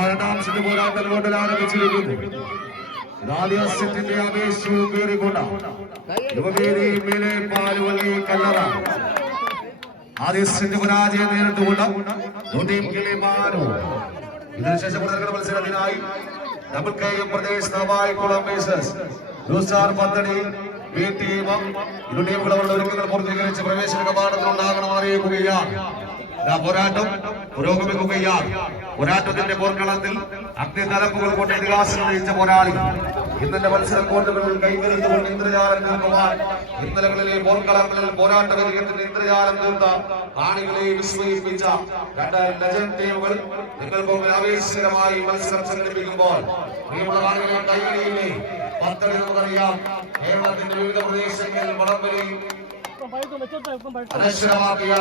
രണ്ടാം സെറ്റ് പോരാട്ടം കൊണ്ടിൽ ആരംഭിച്ചിരിക്കുന്നു. ആവേശവും കയറിക്കൊണ്ട യുവവേദി മേലെ പാലുവള്ളി കല്ലറ ആദ്യ സെറ്റ് പരാജയം നേരിട്ടുകൊണ്ട് ഇതിനുശേഷം മത്സരത്തിനായി ഡബിൾ കെയും പ്രദേശ് നവായിക്കുളം വേഴ്സസ് ന്യൂസ്റ്റാർ പദ്ധതി ബി ടീമും ഇരു ടീമുകൾ അവരുടെ ഒരുക്കങ്ങൾ പൂർത്തീകരിച്ച് പ്രവേശന കവാടത്തിൽ ഉണ്ടാകണം അറിയിക്കുകയാണ്. പോരാട്ടം പുരോഗമിക്കുകയാണ്. പോരാട്ടത്തിന്റെ പോർക്കളത്തിൽ അഗ്നിതലപ്പുകൾ കൊണ്ട് ഇതിഹാസം നയിച്ച പോരാളികൾ ഇന്നലെ മത്സര കോട്ടുകളിൽ കൈവരിച്ചുകൊണ്ട് ഇന്ദ്രജാലം തീർക്കുവാൻ ഇന്നലകളിലെ പോർക്കളങ്ങളിൽ പോരാട്ട വിജയത്തിന്റെ ഇന്ദ്രജാലം തീർത്ത കാണികളെ വിസ്മയിപ്പിച്ച രണ്ട് ലെജൻഡ് ടീമുകൾ നിങ്ങൾക്ക് മുമ്പിൽ ആവേശകരമായി മത്സരം സംഘടിപ്പിക്കുമ്പോൾ പ്രിയമുള്ള കാണികളെ കൈകളിയിലെ പത്തടി നമുക്കറിയാം. കേരളത്തിന്റെ വിവിധ പ്രദേശങ്ങളിൽ വടംവലി അനശ്വരമാക്കിയ